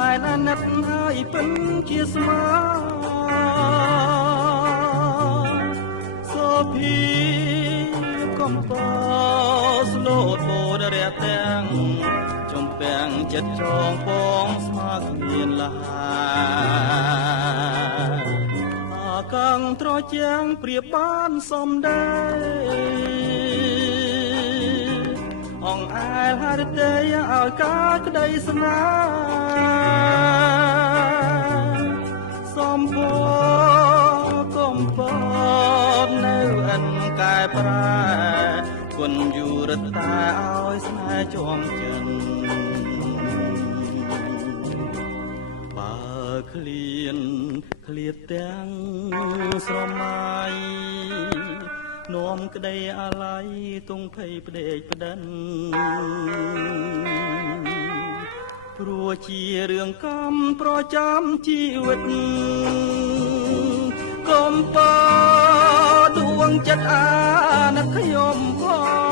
តែណានិតហើយពិនជាស្មាសូភីកំពស្លូតបូនរះទាំងចំពាំងចិត្តចងពងស្មាគ្មានលហាកងត្រជាងព្រៀបបានសំដែងអងអែលហរិទេឲ្យការក្តីស្នេហ៍សំពកំពតនៅអិនកែប្រែគុណយូរតែឲ្យស្នេហ៍ជាប់ចិនបើឃ្លាតទាំងស្រមៃនោមក្តីអាល័យទងភ័យផ្ដេកផ្ដិនព្រោះជារឿងកម្មប្រចាំជីវិតកំពដួងចិត្តអាណិតខ្ញុំផង